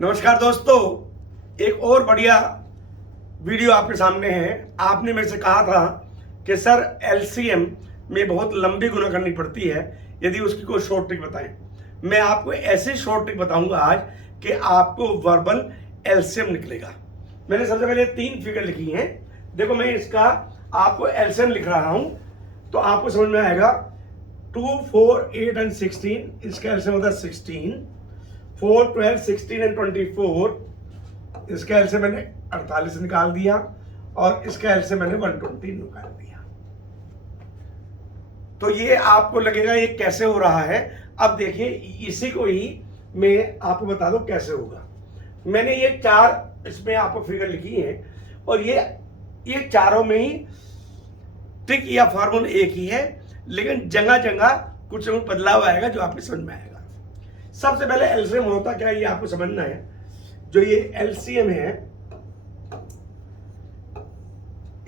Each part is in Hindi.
नमस्कार दोस्तों, एक और बढ़िया वीडियो आपके सामने है। आपने मेरे से कहा था कि सर एलसीएम में बहुत लंबी गुणा करनी पड़ती है, यदि उसकी कोई शॉर्ट ट्रिक बताएं। मैं आपको ऐसी शॉर्ट ट्रिक बताऊंगा आज कि आपको वर्बल एलसीएम निकलेगा। मैंने सबसे पहले 3 फिगर लिखी हैं। देखो, मैं इसका आपको एलसीएम लिख रहा हूं तो आपको समझ में आएगा। 2, 4, 8 एंड 16, इसका एलसीएम होता है 16। 4, 12, 16 एंड 24, इसका एलसीएम मैंने 48 निकाल दिया और इसका एलसीएम मैंने 120 निकाल दिया। तो ये आपको लगेगा ये कैसे हो रहा है। अब देखिए, इसी को ही मैं आपको बता दूं कैसे होगा। मैंने ये 4 इसमें आपको फिगर लिखी है और ये चारों में ही ट्रिक या फॉर्मूला एक ही है, लेकिन जगह जगह कुछ बदलाव आएगा जो आपको समझ में आएगा। सबसे पहले एलसीएम होता क्या है ये आपको समझना है। जो ये एलसीएम है,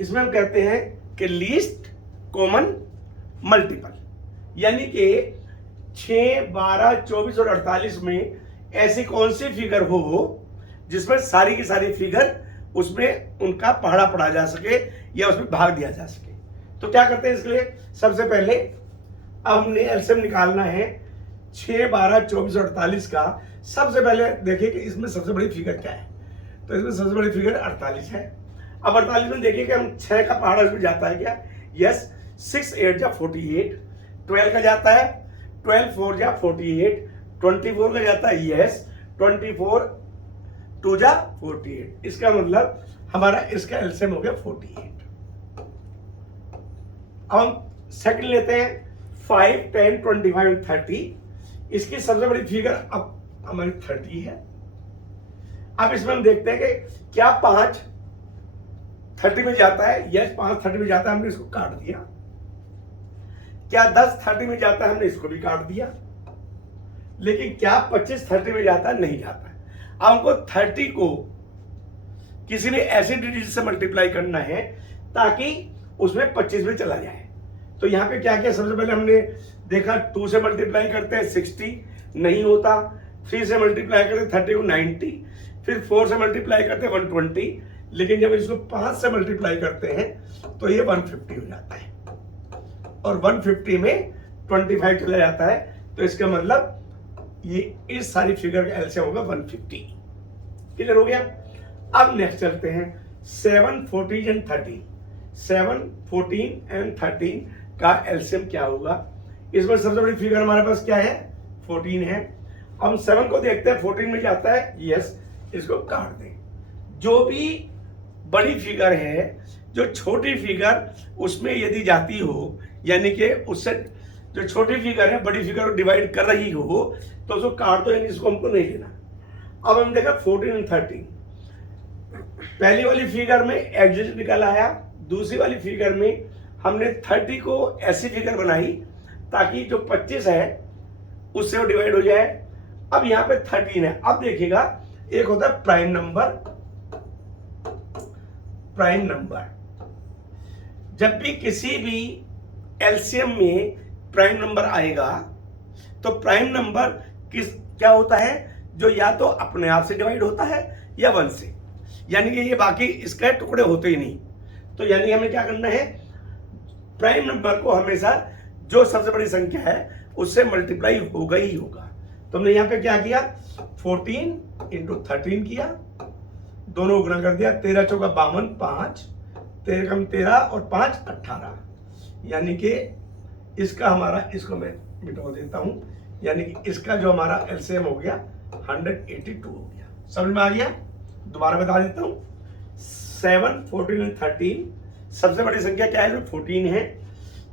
इसमें हम कहते हैं कि लीस्ट कॉमन मल्टीपल, यानी कि 6, 12, 24 और 48 में ऐसी कौन सी फिगर हो जिसमें सारी की सारी फिगर उसमें उनका पहाड़ा पढ़ा जा सके या उसमें भाग दिया जा सके। तो क्या करते हैं इसके लिए, सबसे पहले अब हमने एलसीएम निकालना है 6, 12, 24 और 48 का। सबसे पहले देखिए कि इसमें सबसे बड़ी फिगर क्या है। तो इसमें सबसे बड़ी फिगर 48 है। अब 48 में देखिए कि हम 6 का पहाड़ा इसमें जाता है क्या? यस। 6, 8 जा 48। 12 का जाता है 12, 4 जा 48। 24 का जाता है यस 24, 2 जा 48। इसका मतलब हमारा इसका एलसीएम हो गया 48। अब हम सेकंड लेते हैं 5, 10, 25 एंड 30। इसकी सबसे बड़ी फिगर अब हमारी 30 है। अब इसमें हम देखते हैं कि क्या 5 30 में जाता है। यस, 5 30 में जाता है, हमने इसको काट दिया। क्या 10 30 में जाता है, हमने इसको भी काट दिया। लेकिन क्या 25 30 में जाता है? नहीं जाता है। अब हमको 30 को किसी ने ऐसी डिजिट से मल्टीप्लाई करना है ताकि उसमें 25 में चला जाए। तो यहाँ पे क्या किया, सबसे पहले हमने देखा 2 से मल्टीप्लाई करते हैं 60, नहीं होता। 3 से मल्टीप्लाई करते हैं 30 को 90, फिर 4 से मल्टीप्लाई करते हैं 120, लेकिन जब इसको 5 से मल्टीप्लाई करते हैं तो ये 150 हो जाता है और 150 में 25 चला जाता है। तो इसका मतलब ये इस सारी फिगर का एलसीएम होगा 150। क्लियर हो गया। अब नेक्स्ट चलते हैं 7, 14 एंड 13। 7, 14 एंड 13 का एलसीएम क्या होगा। इसमें सबसे बड़ी फिगर हमारे पास क्या है? 14 है। हम 7 को देखते हैं, 14 में जाता है यस, इसको काट दें। जो भी बड़ी फिगर है, जो छोटी फिगर उसमें यदि जाती हो, यानी कि उससे जो छोटी फिगर है बड़ी फिगर को डिवाइड कर रही हो तो उसको काट दो, यानी इसको हमको नहीं लेना। अब हम देखा 14 और 13। पहली वाली फिगर में एग्जिट निकल आया, दूसरी वाली फिगर में हमने 30 को ऐसी फिगर बनाई ताकि जो 25 है उससे वो डिवाइड हो जाए। अब यहाँ पे 13 है। अब देखिएगा, एक होता है प्राइम नंबर। प्राइम नंबर, जब भी किसी भी एलसीएम में प्राइम नंबर आएगा तो प्राइम नंबर क्या होता है, जो या तो अपने आप से डिवाइड होता है या 1 से, यानी कि ये बाकी इसके टुकड़े होते ही नहीं। तो यानी हमें क्या करना है, प्राइम नंबर को हमेशा जो सबसे बड़ी संख्या है उससे मल्टीप्लाई होगा ही होगा। तो हमने यहाँ पे क्या किया, 14 इंटू 13 किया, दोनों को गुणा कर दिया। 13 चौका 52, 5, 13 कम 13 और 5 18, यानी कि इसका हमारा, इसको मैं मिटा देता हूं, यानी कि इसका जो हमारा एलसीएम हो गया 182 हो गया। समझ में आ गया? दोबारा बता देता हूं। 7, 14 और 13, सबसे बड़ी संख्या क्या है? 14 है।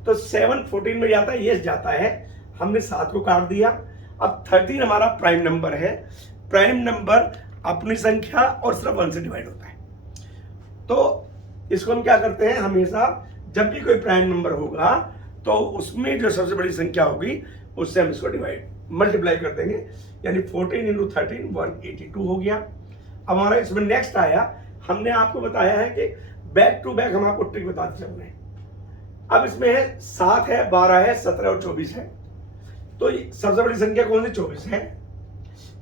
तो 7 14 में जाता है, यस जाता है, हमने 7 को काट दिया। अब 13 हमारा प्राइम नंबर है। प्राइम नंबर अपनी संख्या और सिर्फ 1 से डिवाइड होता है। तो इसको हम क्या करते हैं, हमेशा जब भी कोई प्राइम नंबर होगा तो उसमें जो सबसे बड़ी संख्या होगी उससे हम इसको मल्टीप्लाई कर देंगे, यानी 14 इंटू 13 182 हो गया। हमारा इसमें नेक्स्ट आया, हमने आपको बताया है कि बैक टू बैक हम आपको ट्रिक बताते चल रहे हैं। अब इसमें है 7 है, 12 है, 17 और 24 है। तो सबसे बड़ी संख्या कौन सी? 24 है।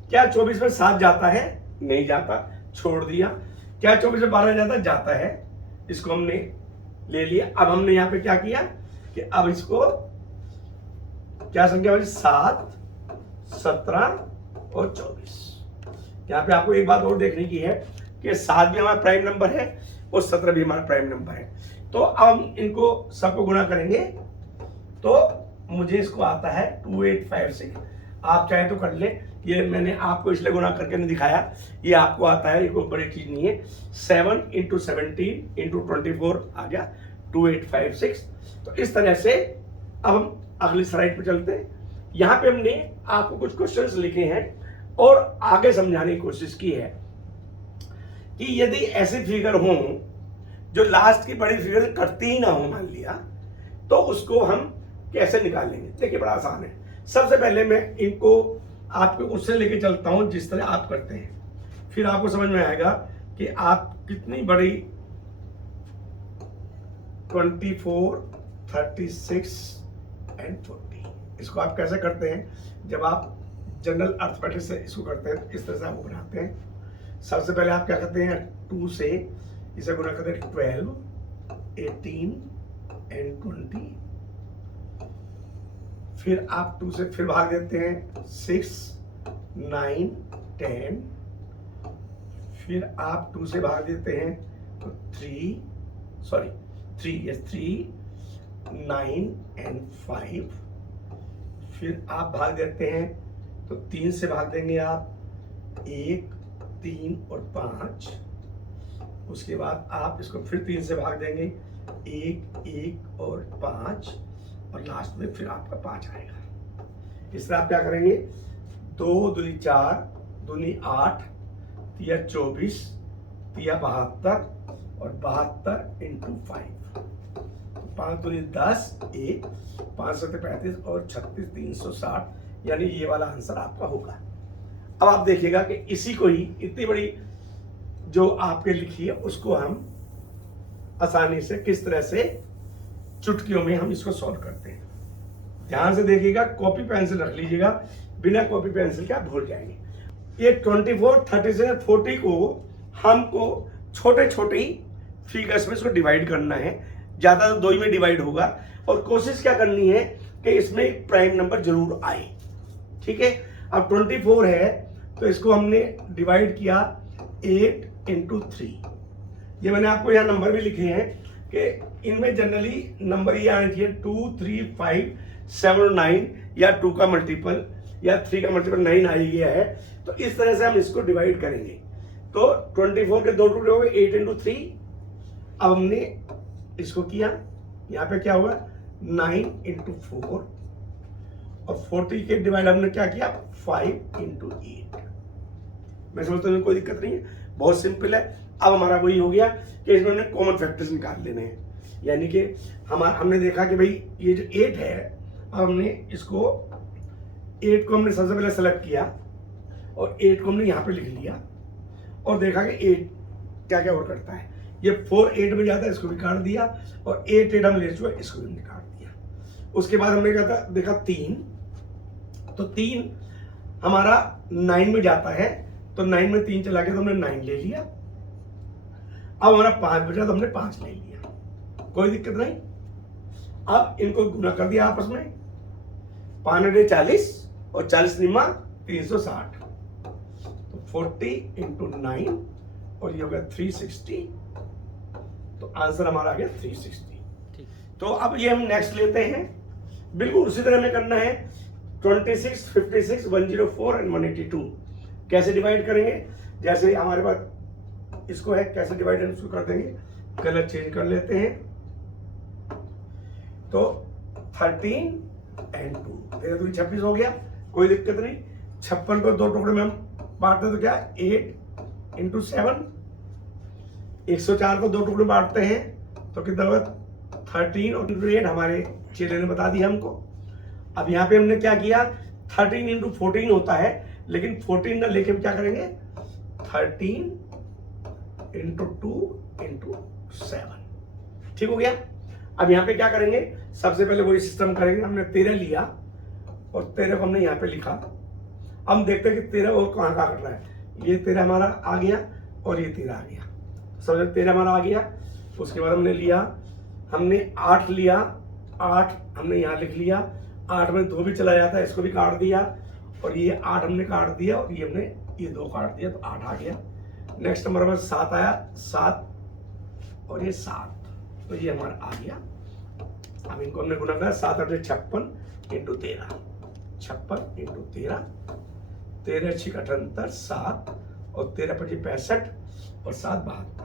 क्या 24 में 7 जाता है? नहीं जाता, छोड़ दिया। क्या 24 में 12 जाता? जाता है। इसको हमने ले लिया। अब हमने यहाँ पे क्या किया कि अब इसको क्या संख्या बची? 7, 17 और 24। यहाँ पे आपको एक बात और देखने की है कि 7 भी हमारा प्राइम नंबर है और 17 भी हमारा प्राइम नंबर है। तो अब हम इनको सबको गुणा करेंगे तो मुझे इसको आता है 2856। आप चाहे तो कर ले, ये मैंने आपको इसलिए गुणा करके नहीं दिखाया, ये आपको आता है, ये कोई बड़ी चीज नहीं है। 7 × 17 × 24 आ गया 2856। तो इस तरह से अब हम अगली स्लाइड पे चलते हैं। यहाँ पे हमने आपको कुछ क्वेश्चंस लिखे हैं और आगे समझाने की कोशिश की है कि यदि ऐसे फिगर हों जो लास्ट की बड़ी फिगर कटती ही ना हो, मान लिया, तो उसको हम कैसे निकालेंगे? देखिए बड़ा आसान है। सबसे पहले मैं इनको आपको उससे लेके चलता हूं जिस तरह आप करते हैं, फिर आपको समझ में आएगा कि आप कितनी बड़ी 24, 36 और 40 इसको आप कैसे करते हैं। जब आप जनरल अर्थमेटिक से इसको करते हैं तो इस तरह से आप बनाते हैं। सबसे पहले आप क्या करते हैं, 2 से इसे गुणा करते हैं 12, 18 और 20। फिर आप 2 से फिर भाग देते हैं 6, 9, 10। फिर आप 2 से भाग देते हैं तो 3, 9 और 5। फिर आप भाग देते हैं तो 3 से भाग देंगे आप 1, 3 और 5। उसके बाद आप इसको फिर 3 से भाग देंगे 1, 1 और 5 और लास्ट में फिर आपका 5 आएगा। इस तरह आप क्या करेंगे, 2 दूनी 4, दूनी 8, 3 24, 3 72 और 72 × 5। 5 दूनी 10, 1, 5 7 35 और 36 360, यानी ये वाला आंसर आपका होगा। अब आप देखिएगा कि इसी को ही इतनी बड़ी जो आपके लिखी है उसको हम आसानी से किस तरह से चुटकियों में हम इसको सॉल्व करते हैं। ध्यान से देखिएगा, कॉपी पेंसिल रख लीजिएगा, बिना कॉपी पेंसिल के आप भूल जाएंगे। ये 24, 36 और 40 को हमको छोटे छोटे फिगर्स में इसको डिवाइड करना है। ज्यादा तो 2 ही में डिवाइड होगा और कोशिश क्या करनी है कि इसमें एक प्राइम नंबर जरूर आए। ठीक है, अब 24 है तो इसको हमने डिवाइड किया 8 × 3। ये मैंने आपको यहाँ नंबर भी लिखे हैं कि इनमें जनरली नंबर ये आने चाहिए 2, 3, 5, 7 और 9, या 2 का मल्टीपल या 3 का मल्टीपल 9 आ गया है। तो इस तरह से हम इसको डिवाइड करेंगे। तो 24 के 2 टुकड़े हो गए 8 × 3। अब हमने इसको किया, यहाँ पे क्या हुआ 9 × 4 और 40 के डिवाइड हमने क्या किया 5 × 8। मैं समझता हूँ कोई दिक्कत नहीं है, बहुत सिंपल है। अब हमारा वही हो गया कि इसमें हमने कॉमन फैक्टर्स निकाल लेने हैं। यानी कि हमने देखा कि भाई ये जो 8 है, अब हमने इसको 8 को हमने सबसे पहले सेलेक्ट किया और 8 को हमने यहाँ पे लिख लिया और देखा कि 8 क्या क्या और करता है। ये 4 8 में जाता है, इसको भी काट दिया और 8 8 हम ले चुके, इसको भी काट दिया। उसके बाद हमने क्या था देखा 3, तो 3 हमारा 9 में जाता है, तो 9 में 3 चला गया तो हमने 9 ले लिया। अब हमारा 5 बचा तो हमने 5 ले लिया, कोई दिक्कत नहीं। अब इनको गुना कर दिया आपस में, 5 40 और 40 निमा 360, तो 40 × 9 और ये हो गया 360। तो आंसर हमारा आ गया 360। तो अब ये हम नेक्स्ट लेते हैं, बिल्कुल उसी तरह में करना है। 26, 56, 104 और 182 कैसे डिवाइड करेंगे, जैसे हमारे पास इसको है कैसे डिवाइड इसको कर देंगे, कलर चेंज कर लेते हैं। तो 13 और 2 तेरे तो 26 हो गया, कोई दिक्कत नहीं। 56 को 2 टुकड़े में हम बांटते तो क्या 8 × 7। 104 को 2 टुकड़े बांटते हैं तो कितना होगा 13 और 8 हमारे चेले ने बता दिया हमको। अब यहाँ पे हमने क्या किया 13 × 14 होता है, लेकिन 14 ना लेके क्या करेंगे 13 × 2 × 7। ठीक हो गया। अब यहाँ पे क्या करेंगे, सबसे पहले वही सिस्टम करेंगे। हमने 13 लिया और 13 को हमने यहाँ पे लिखा। हम देखते हैं कि 13 और कहाँ कट रहा है। ये 13 हमारा आ गया और ये 13 आ गया, समझो 13 हमारा आ गया। उसके बाद हमने लिया, हमने 8 लिया, 8 हमने यहाँ लिख लिया, 8 में 2 भी चला जाता है, इसको भी काट दिया, और ये 8 हमने काट दिया, और ये हमने ये 2 काट दिया, तो 8 आ गया। नेक्स्ट नंबर पर 7 आया, 7 और ये 7, तो ये हमारा आ गया। अब इनको हमने गुना किया, 7 8 56 इंटू 13, 56 इंटू 13, 13 6 78, 7 और 13 5 65 और 7 72,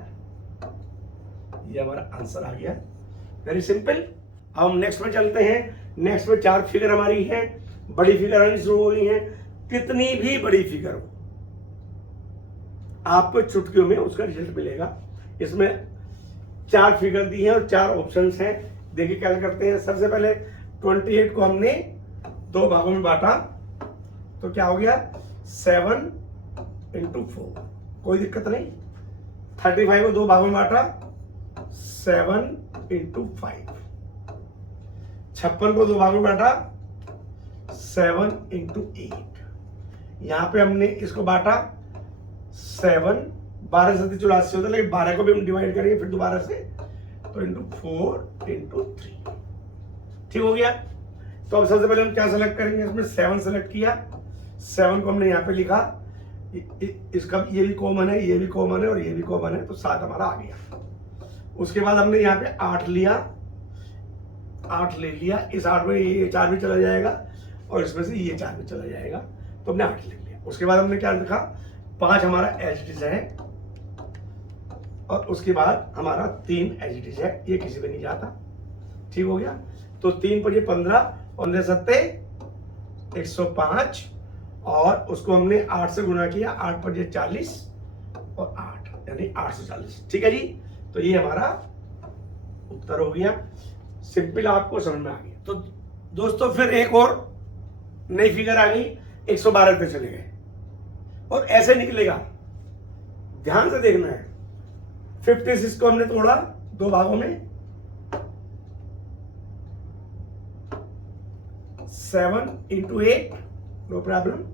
ये हमारा आंसर आ गया। Very simple. अब हम नेक्स्ट में चलते हैं। नेक्स्ट में 4 फिगर हमारी है, बड़ी फिगर आनी शुरू हो गई है। कितनी भी बड़ी फिगर हो, आपको चुटकियों में उसका रिजल्ट मिलेगा। इसमें 4 फिगर दी हैं और 4 ऑप्शंस हैं। देखिए क्या करते हैं। सबसे पहले 28 को हमने 2 भागों में बांटा, तो क्या हो गया 7 इंटू 4, कोई दिक्कत नहीं। 35 को 2 भागों में बांटा, 7 इंटू 5। 56 को 2 भागों में बांटा, 7 इंटू 8। यहां पे हमने इसको बांटा 7, 12 से 84 होता है, लेकिन 12 को भी हम डिवाइड करेंगे फिर दोबारा से, तो इंटू 4 इंटू 3। ठीक हो गया। तो अब सबसे पहले हम क्या सेलेक्ट करेंगे, इसमें 7 सेलेक्ट किया, 7 को हमने यहाँ पे लिखा, इसका ये भी कॉमन है, ये भी कॉमन है और ये भी कॉमन है, तो 7 हमारा आ गया। उसके बाद हमने यहाँ पे 8 लिया, 8 ले लिया, इस 8 में ये 4 भी चला जाएगा और इसमें से ये 4 भी चला जाएगा, तो हमने 8 ले लिया। उसके बाद हमने क्या लिखा, 5 हमारा एज इट इज है, और उसके बाद हमारा 3 एज इट इज है, ये किसी पे नहीं जाता। ठीक हो गया। तो 3 5 15 और 7 105, और उसको हमने 8 से गुना किया, 8 5 40 और 8 यानी 840। ठीक है जी। तो ये हमारा उत्तर हो गया। सिंपल, आपको समझ में आ गया। तो दोस्तों फिर एक और नई फिगर आ गई, 112 पे चले गए, और ऐसे निकलेगा, ध्यान से देखना है। 56 को हमने तोड़ा 2 भागों में, 7 इंटू 8, नो प्रॉब्लम।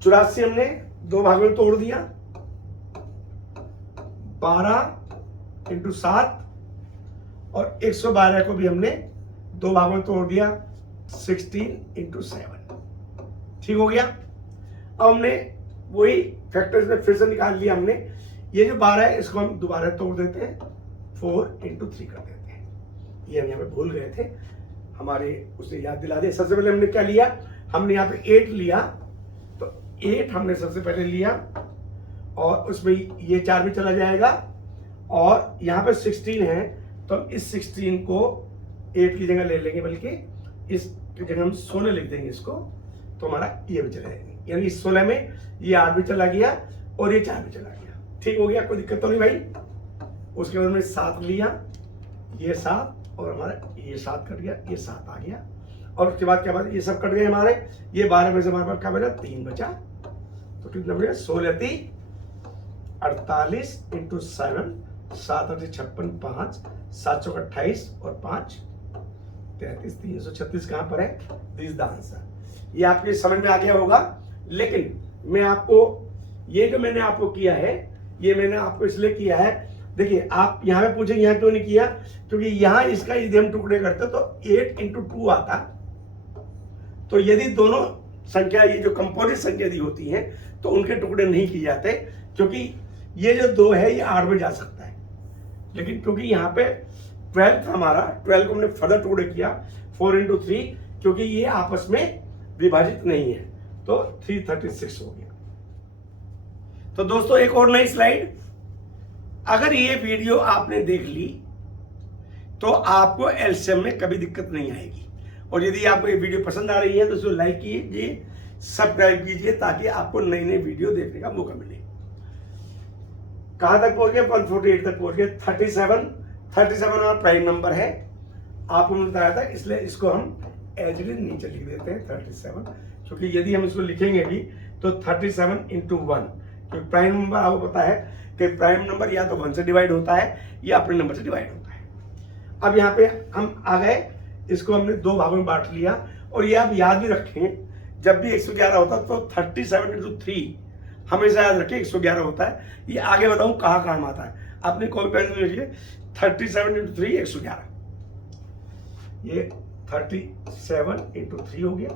84 हमने 2 भागों में तोड़ दिया, 12 इंटू 7, और 112 को भी हमने 2 भागों में तोड़ दिया, 16 इंटू 7। ठीक हो गया। अब हमने वही फैक्टर्स में फिर से निकाल लिया हमने। ये जो 12 है इसको हम दोबारा तोड़ देते हैं, 4 इंटू 3 कर देते हैं। ये हम यहाँ पे भूल गए थे, हमारे उसे याद दिला दे। सबसे पहले हमने क्या लिया, हमने यहाँ पे 8 लिया, तो 8 हमने सबसे पहले लिया, और उसमें ये 4 भी चला जाएगा, और यहाँ पे 16 है, तो हम इस 16 को 8 की जगह ले लेंगे, बल्कि इस जगह हम 16 लिख देंगे इसको, तो हमारा ये भी चला जाएगा। यानी इस 16 में ये 8 भी चला गया और ये 4 भी चला गया। ठीक हो गया, कोई दिक्कत तो नहीं भाई। उसके बाद में 7 लिया, ये 7 और हमारा ये 7 कट गया, ये 7 आ गया, और उसके बाद क्या बात, ये सब कट गए हमारे। ये 12 में से हमारे पास क्या बचा, 3 बचा, तो कितना बचा, 16 3 48 इंटू 7, 7 8 56, 5 7 चौक 28 और 5 33, 336 कहां पर है, दिस द आंसर। ये आपके समझ में आ गया होगा। लेकिन मैं आपको ये जो मैंने आपको किया है, ये मैंने आपको इसलिए किया है, देखिए आप यहाँ पे पूछेंगे यहाँ क्यों नहीं किया, क्योंकि यहाँ इसका यदि हम टुकड़े करते तो 8 इंटू 2 आता। तो यदि दोनों संख्या, ये जो कंपोजिट संख्या दी होती है, तो उनके टुकड़े नहीं किए जाते, क्योंकि ये जो 2 है ये 8 में जा सकता है। लेकिन क्योंकि यहाँ पे 12 था हमारा, 12 को हमने फर्दर टुकड़े किया 4 इंटू 3, क्योंकि ये आपस में विभाजित नहीं है, तो 336 हो गया। तो दोस्तों एक और नई स्लाइड। अगर ये वीडियो आपने देख ली तो आपको एलसीएम में कभी दिक्कत नहीं आएगी। और यदि आपको ये वीडियो पसंद आ रही है तो इसको लाइक कीजिए, सब्सक्राइब कीजिए, ताकि आपको नई नई वीडियो देखने का मौका मिले। कहां तक पहुंच गए, 148 तक पहुंच गए। 37 हमारा प्राइम नंबर है, आपको मैंने बताया था, इसलिए इसको हम एज इट इज नीचे लिख देते हैं 37, क्योंकि यदि हम इसको लिखेंगे भी तो 37 इंटू 1, क्योंकि प्राइम नंबर आपको पता है कि प्राइम नंबर या तो 1 से डिवाइड होता है या अपने नंबर से डिवाइड होता है। अब यहाँ पे हम आ गए, इसको हमने 2 भागों में बांट लिया, और ये आप याद भी रखें, जब भी 111 होता तो 37 इंटू 3 हमेशा याद रखिए 111 होता है। ये आगे बताऊं कहाँ काम आता है, अपने कॉपी पेन में लिखिए 37 × 3 111। ये 37 × 3 हो गया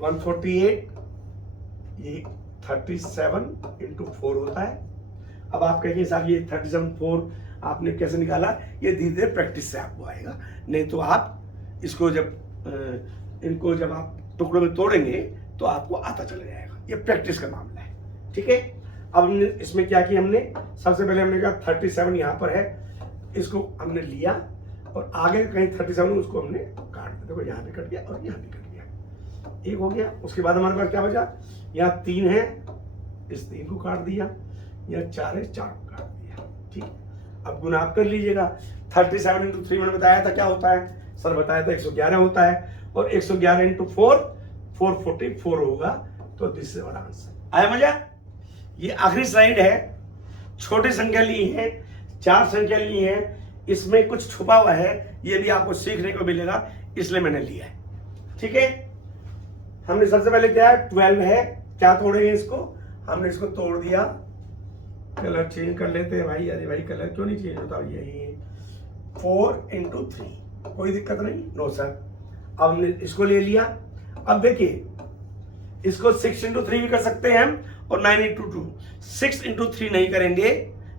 148। ये 37 × 4 होता है। अब आप कहेंगे साहब ये 37 4 आपने कैसे निकाला, ये धीरे धीरे प्रैक्टिस से आपको आएगा, नहीं तो आप इसको इनको जब आप टुकड़ों में तोड़ेंगे तो आपको आता चला जाएगा। ये प्रैक्टिस का मामला है, ठीक है। अब हमने इसमें क्या किया, हमने सबसे पहले हमने कहा 37 यहाँ पर है, इसको हमने लिया और आगे कहीं 37 उसको हमने काट दिया। देखो यहाँ भी कट गया और यहाँ भी कट गया, एक हो गया। उसके बाद हमारे पास क्या बचा, यहाँ 3 है, इस 3 को काट दिया, यहाँ 4 है, 4 को काट दिया, ठीक। अब गुना आप कर लीजिएगा। 37 × 3 मैंने बताया था क्या होता है, सर बताया था 111 होता है, और 111 × 4 444 होगा। तो दिस इज आवर आंसर। आया मजा? ये आखिरी स्लाइड है, छोटी संख्या ली है, 4 संख्या ली है, इसमें कुछ छुपा हुआ है, ये भी आपको सीखने को मिलेगा, इसलिए मैंने लिया है, ठीक है। हमने सबसे पहले क्या है, 12 है, क्या तोड़ेंगे इसको, हमने इसको तोड़ दिया। कलर चेंज कर लेते हैं भाई, अरे भाई कलर क्यों नहीं चेंज होता, यही 4 × 3, कोई दिक्कत नहीं, नो सर। अब हमने इसको ले लिया। अब देखिए इसको 6 × 3 भी कर सकते हैं हम, और 9 × 2। 6 × 3 नहीं करेंगे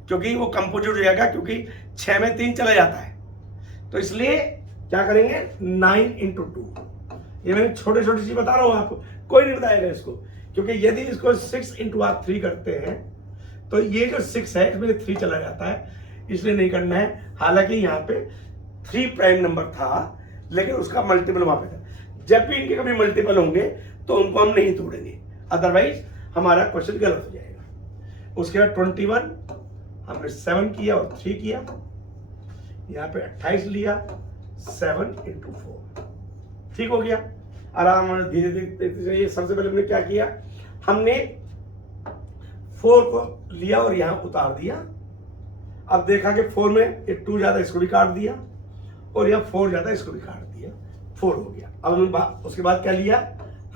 क्योंकि वो कंपोजिट हो जाएगा, क्योंकि 6 में 3 चला जाता है, तो इसलिए क्या करेंगे 9 × 2। ये मैंने छोटे छोटी चीज बता रहा हूं आपको, कोई नहीं बताएगा इसको, क्योंकि यदि इसको 6 × आप 3 करते हैं तो ये जो 6 है इसमें 3 चला जाता है, इसलिए नहीं करना है। हालांकि यहाँ पे 3 प्राइम नंबर था, लेकिन उसका मल्टीपल वहां पे था। जब भी इनके कभी मल्टीपल होंगे तो उनको हम नहीं तोड़ेंगे, अदरवाइज हमारा क्वेश्चन गलत हो जाएगा। उसके बाद 21 हमने 7 किया और 3 किया, यहाँ पे 28 लिया, 7 × 4, ठीक हो गया। आराम धीरे धीरे। ये सबसे पहले हमने क्या किया, हमने 4 को लिया और यहां उतार दिया। अब देखा कि 4 में 2 ज्यादा, इसको भी काट दिया, और यहाँ 4 ज्यादा, इसको भी काट दिया, 4 हो गया। अब हमने उसके बाद क्या लिया,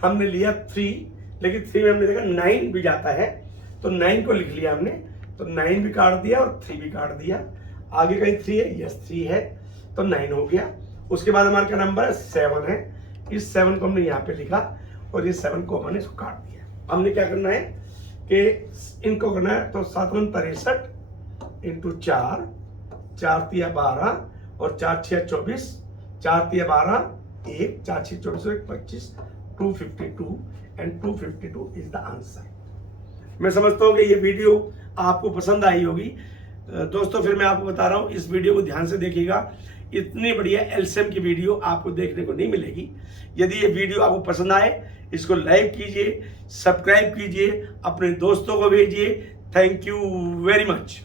हमने लिया 3, लेकिन 3 में हमने देखा 9 भी जाता है, तो 9 को लिख लिया हमने, तो 9 भी काट दिया और 3 भी काट दिया। आगे कहीं 3 है, यस 3 है, तो 9 हो गया। उसके बाद हमारे का नंबर 7 है, इस 7 को हमने यहाँ पे लिखा और ये 7 को हमने इसको काट दिया। हमने क्या करना है कि इनको करना है, तो 7 × 63 × 4, 4 × 12 और 4 × 6 24, 4 × 12 1, 4 × 6 24 25, 252 एंड 252 इज द आंसर। मैं समझता हूँ कि ये वीडियो आपको पसंद आई होगी। दोस्तों फिर मैं आपको बता रहा हूँ, इस वीडियो को ध्यान से देखिएगा, इतनी बढ़िया एलसीएम की वीडियो आपको देखने को नहीं मिलेगी। यदि ये वीडियो आपको पसंद आए, इसको लाइक कीजिए, सब्सक्राइब कीजिए, अपने दोस्तों को भेजिए। Thank you very much.